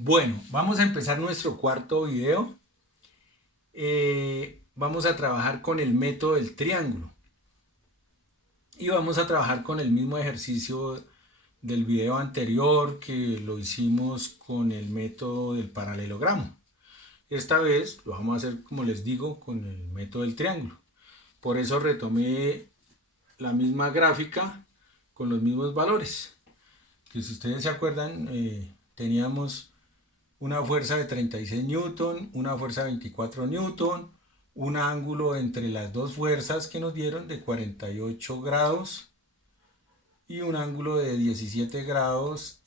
Bueno, vamos a empezar nuestro cuarto video. Vamos a trabajar con el método del triángulo y vamos a trabajar con el mismo ejercicio del video anterior que lo hicimos con el método del paralelogramo. Esta vez lo vamos a hacer, como les digo, con el método del triángulo. Por eso retomé la misma gráfica con los mismos valores. Que si ustedes se acuerdan, teníamos una fuerza de 36 newton, una fuerza de 24 newton, un ángulo entre las dos fuerzas que nos dieron de 48 grados y un ángulo de 17 grados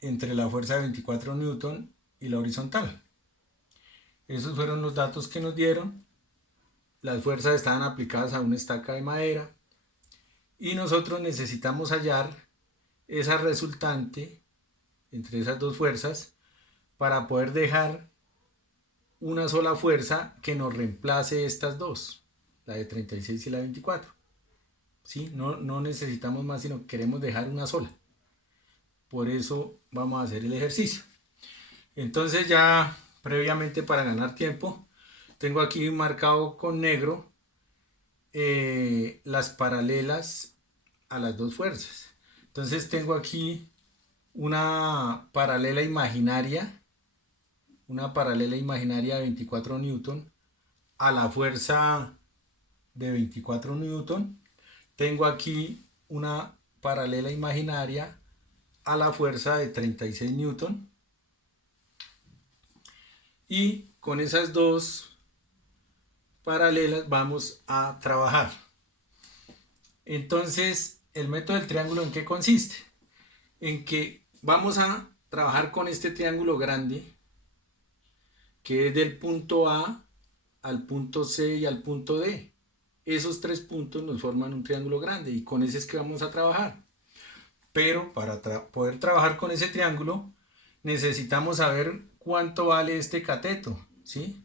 entre la fuerza de 24 newton y la horizontal. Esos fueron los datos que nos dieron. Las fuerzas estaban aplicadas a una estaca de madera y nosotros necesitamos hallar esa resultante entre esas dos fuerzas para poder dejar una sola fuerza que nos reemplace estas dos, la de 36 y la de 24. ¿Sí? No necesitamos más, sino que queremos dejar una sola. Por eso vamos a hacer el ejercicio. Entonces ya previamente, para ganar tiempo, tengo aquí marcado con negro las paralelas a las dos fuerzas. Entonces tengo aquí una paralela imaginaria de 24 newton a la fuerza de 24 newton. Tengo aquí una paralela imaginaria a la fuerza de 36 newton. Y con esas dos paralelas vamos a trabajar. Entonces, el método del triángulo, ¿en qué consiste? En que vamos a trabajar con este triángulo grande, que es del punto A al punto C y al punto D. Esos tres puntos nos forman un triángulo grande y con ese es que vamos a trabajar. Pero para poder trabajar con ese triángulo necesitamos saber cuánto vale este cateto, ¿sí?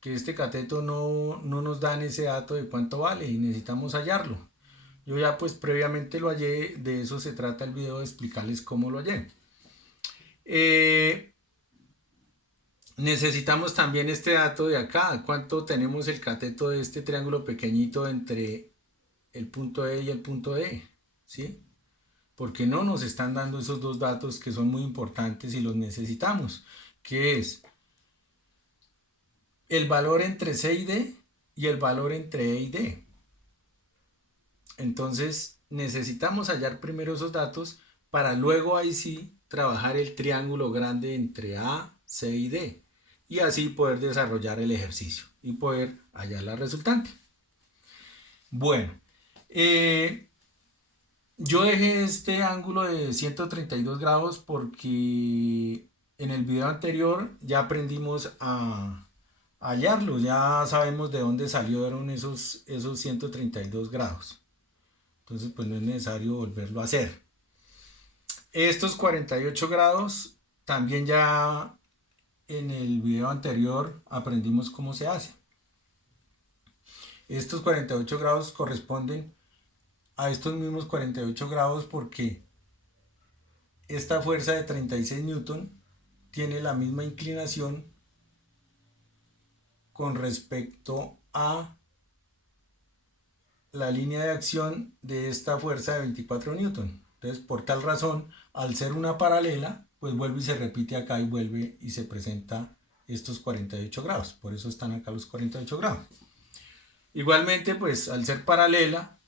Que este cateto no nos dan ese dato de cuánto vale y necesitamos hallarlo. Yo ya pues previamente lo hallé, de eso se trata el video, de explicarles cómo lo hallé. Necesitamos también este dato de acá, cuánto tenemos el cateto de este triángulo pequeñito entre el punto E y el punto D, ¿sí? Porque no nos están dando esos dos datos que son muy importantes y los necesitamos, que es el valor entre C y D y el valor entre E y D. Entonces necesitamos hallar primero esos datos para luego ahí sí trabajar el triángulo grande entre A, C y D y así poder desarrollar el ejercicio y poder hallar la resultante. Bueno, yo dejé este ángulo de 132 grados porque en el video anterior ya aprendimos a hallarlo, ya sabemos de dónde salieron esos 132 grados. Entonces pues no es necesario volverlo a hacer. Estos 48 grados también ya en el video anterior aprendimos cómo se hace. Estos 48 grados corresponden a estos mismos 48 grados porque esta fuerza de 36 newton tiene la misma inclinación con respecto a la línea de acción de esta fuerza de 24 newton. Entonces, por tal razón, al ser una paralela, pues vuelve y se repite acá y vuelve y se presenta estos 48 grados. Por eso están acá los 48 grados. Igualmente, pues al ser paralela,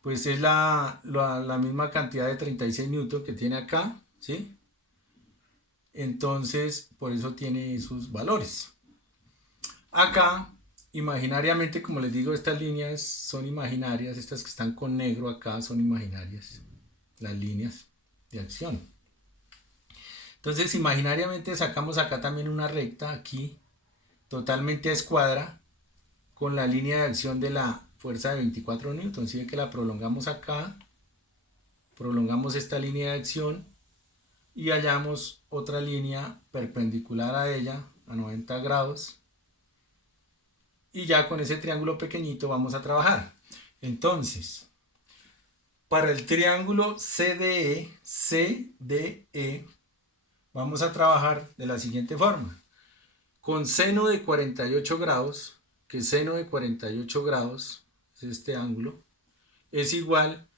pues es la misma cantidad de 36 newton que tiene acá, ¿sí? Entonces, por eso tiene esos valores. Acá, imaginariamente, como les digo, estas líneas son imaginarias, estas que están con negro acá son imaginarias, las líneas de acción. Entonces, imaginariamente sacamos acá también una recta, aquí, totalmente a escuadra, con la línea de acción de la fuerza de 24 newton. Si ven que la prolongamos acá, prolongamos esta línea de acción y hallamos otra línea perpendicular a ella, a 90 grados. Y ya con ese triángulo pequeñito vamos a trabajar. Entonces, para el triángulo CDE, vamos a trabajar de la siguiente forma. Con seno de 48 grados, que seno de 48 grados es este ángulo, es igual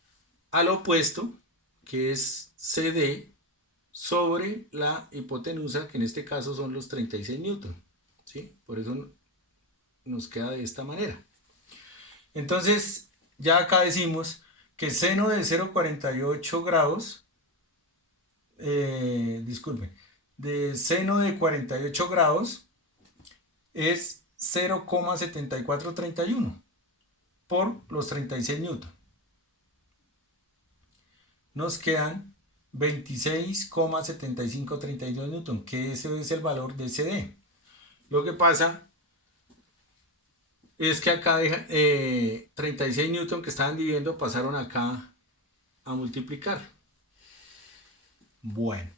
al opuesto, que es CD, sobre la hipotenusa, que en este caso son los 36 newton. ¿Sí? Por eso nos queda de esta manera. Entonces, ya acá decimos que seno de 0,48 grados, disculpen, de seno de 48 grados es 0,7431 por los 36 newton. Nos quedan 26,7532 newton, que ese es el valor de CD. Lo que pasa es que acá 36 newton que estaban dividiendo pasaron acá a multiplicar. Bueno,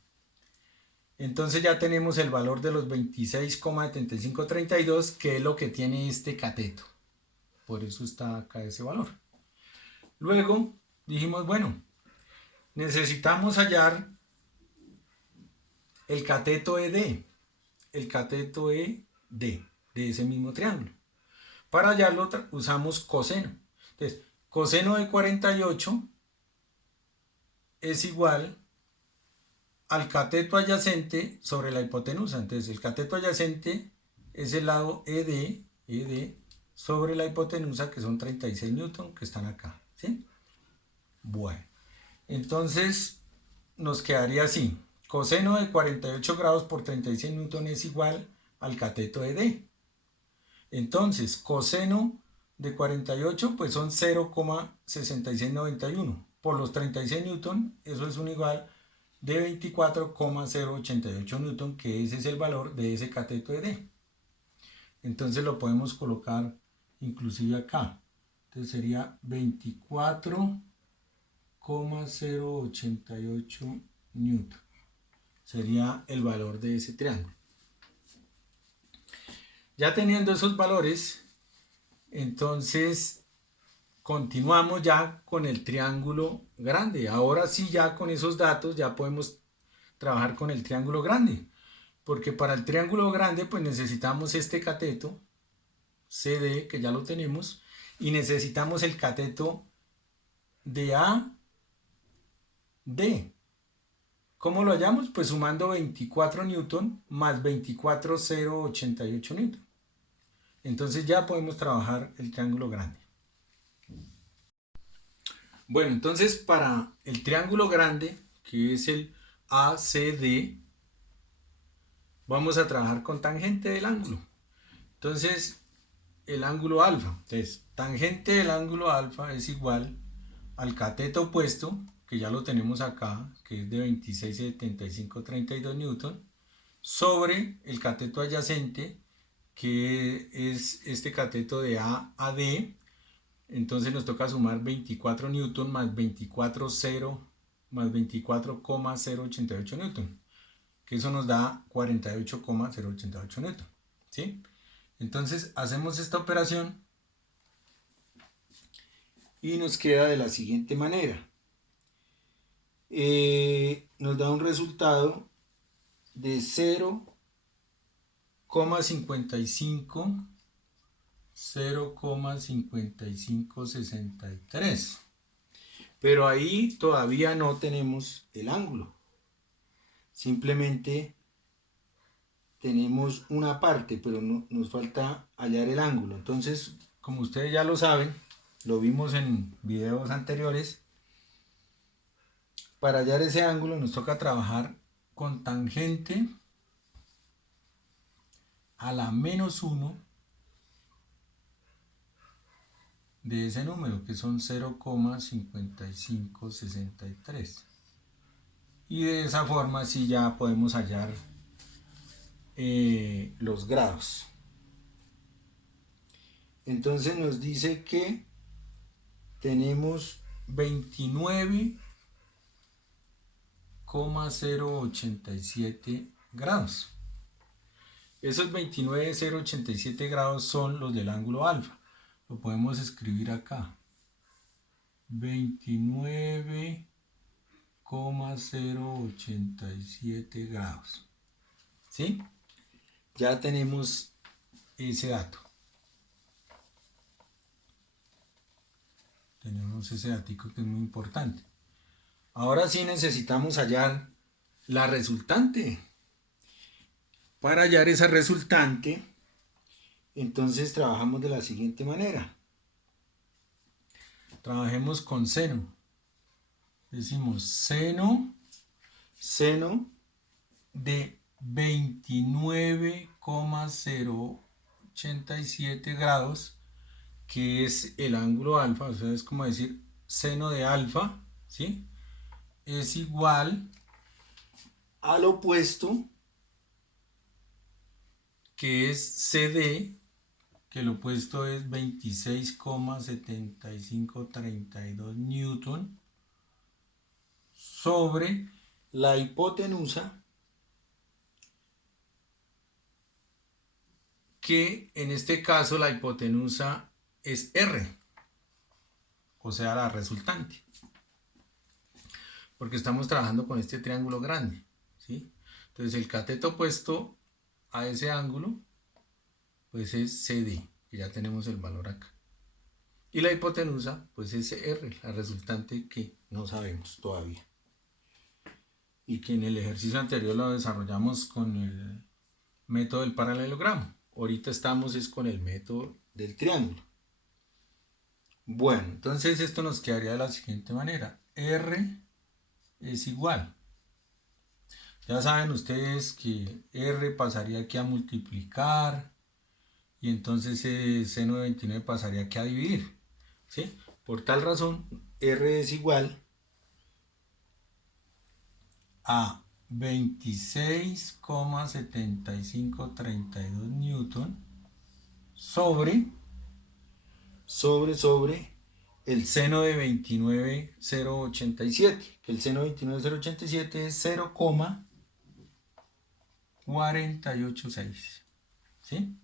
entonces ya tenemos el valor de los 26,7532, que es lo que tiene este cateto. Por eso está acá ese valor. Luego dijimos, bueno, necesitamos hallar el cateto ED. El cateto ED de ese mismo triángulo. Para hallarlo usamos coseno. Entonces, coseno de 48 es igual al cateto adyacente sobre la hipotenusa. Entonces, el cateto adyacente es el lado ED sobre la hipotenusa, que son 36 newton, que están acá. ¿Sí? Bueno, entonces nos quedaría así. Coseno de 48 grados por 36 newton es igual al cateto ED. Entonces, coseno de 48 pues son 0,6691 por los 36 newton, eso es un igual de 24,088 newton, que ese es el valor de ese cateto ED. Entonces lo podemos colocar inclusive acá. Entonces sería 24,088 newton. Sería el valor de ese triángulo. Ya teniendo esos valores, entonces continuamos ya con el triángulo grande. Ahora sí, ya con esos datos ya podemos trabajar con el triángulo grande. Porque para el triángulo grande pues necesitamos este cateto CD, que ya lo tenemos, y necesitamos el cateto de AD. ¿Cómo lo hallamos? Pues sumando 24 newton más 24,088 newton. Entonces ya podemos trabajar el triángulo grande. Bueno, entonces para el triángulo grande, que es el ACD, vamos a trabajar con tangente del ángulo. Entonces, el ángulo alfa. Entonces, tangente del ángulo alfa es igual al cateto opuesto, que ya lo tenemos acá, que es de 26,7532 newton, sobre el cateto adyacente, que es este cateto de A a D. Entonces nos toca sumar 24 newton más 24,088 newton, que eso nos da 48,088 newton. ¿Sí? Entonces hacemos esta operación y nos queda de la siguiente manera. Nos da un resultado de 0,5563, pero ahí todavía no tenemos el ángulo, simplemente tenemos una parte, pero nos falta hallar el ángulo. Entonces, como ustedes ya lo saben, lo vimos en videos anteriores, para hallar ese ángulo nos toca trabajar con tangente a la menos 1 de ese número, que son 0,5563. Y de esa forma sí ya podemos hallar los grados. Entonces nos dice que tenemos 29,087 grados. Esos 29,087 grados son los del ángulo alfa. Lo podemos escribir acá. 29,087 26,087 grados. ¿Sí? Ya tenemos ese dato. Tenemos ese datico que es muy importante. Ahora sí necesitamos hallar la resultante. Para hallar esa resultante, entonces trabajamos de la siguiente manera. Trabajemos con seno. Decimos seno de 29,087 grados, que es el ángulo alfa, o sea, es como decir seno de alfa, ¿sí? Es igual al opuesto, que es CD, que el opuesto es 26,7532 newton, sobre la hipotenusa, que en este caso la hipotenusa es R, o sea, la resultante, porque estamos trabajando con este triángulo grande, ¿sí? Entonces el cateto opuesto a ese ángulo pues es CD, que ya tenemos el valor acá, y la hipotenusa pues es R, la resultante que no sabemos todavía, y que en el ejercicio anterior lo desarrollamos con el método del paralelogramo. Ahorita estamos es con el método del triángulo. Bueno, entonces esto nos quedaría de la siguiente manera. R es igual. Ya saben ustedes que R pasaría aquí a multiplicar, y entonces el seno de 29 pasaría aquí a dividir, ¿sí? Por tal razón, R es igual a 26,7532 newton sobre el seno de 29,087, que el seno de 29,087 es 0,486, ¿sí?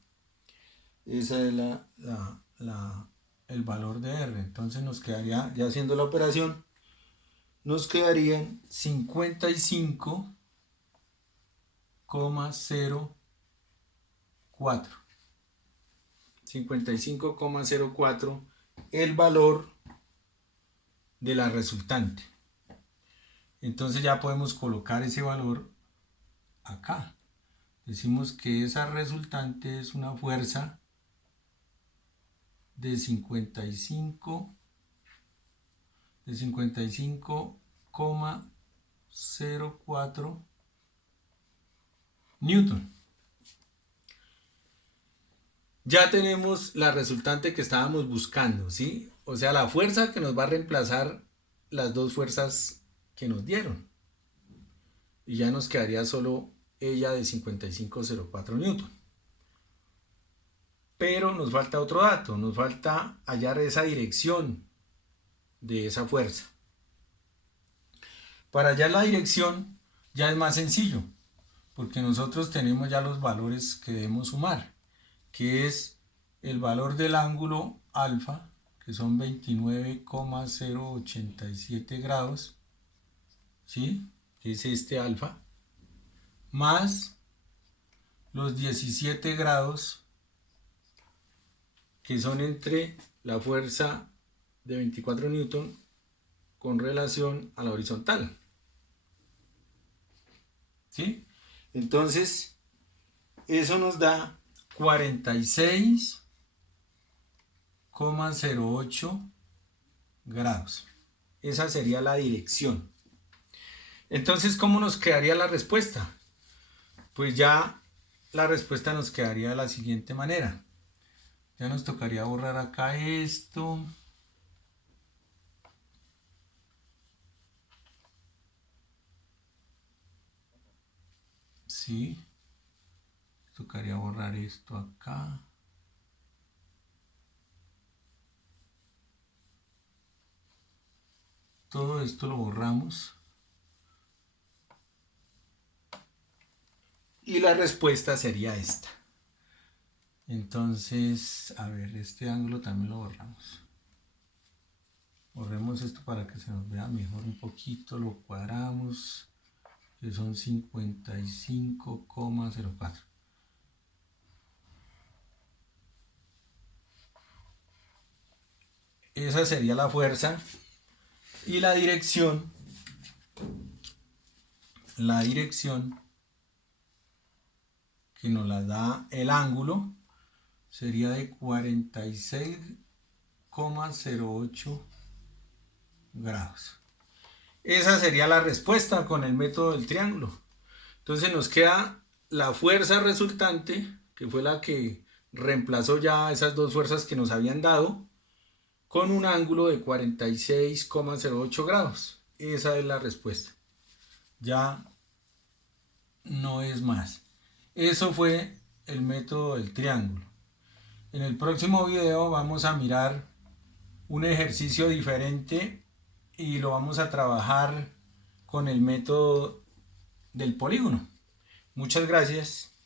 Esa es el valor de R. Entonces nos quedaría, ya haciendo la operación, nos quedarían 55,04. 55,04 el valor de la resultante. Entonces ya podemos colocar ese valor acá. Decimos que esa resultante es una fuerza de 55,04 newton. Ya tenemos la resultante que estábamos buscando, ¿sí? O sea, la fuerza que nos va a reemplazar las dos fuerzas que nos dieron. Y ya nos quedaría solo ella de 55,04 newton. Pero nos falta otro dato, nos falta hallar esa dirección de esa fuerza. Para hallar la dirección ya es más sencillo, porque nosotros tenemos ya los valores que debemos sumar, que es el valor del ángulo alfa, que son 29,087 grados, ¿sí? Que es este alfa, más los 17 grados, que son entre la fuerza de 24 newton con relación a la horizontal, ¿sí? Entonces, eso nos da 46,08 grados. Esa sería la dirección. Entonces, ¿cómo nos quedaría la respuesta? Pues ya la respuesta nos quedaría de la siguiente manera. Ya nos tocaría borrar acá esto. Sí. Tocaría borrar esto acá. Todo esto lo borramos. Y la respuesta sería esta. Entonces, a ver, este ángulo también lo borramos. Borremos esto para que se nos vea mejor un poquito, lo cuadramos, que son 55,04. Esa sería la fuerza y la dirección que nos la da el ángulo sería de 46,08 grados. Esa sería la respuesta con el método del triángulo. Entonces nos queda la fuerza resultante, que fue la que reemplazó ya esas dos fuerzas que nos habían dado, con un ángulo de 46,08 grados. Esa es la respuesta. Ya no es más. Eso fue el método del triángulo. En el próximo video vamos a mirar un ejercicio diferente y lo vamos a trabajar con el método del polígono. Muchas gracias.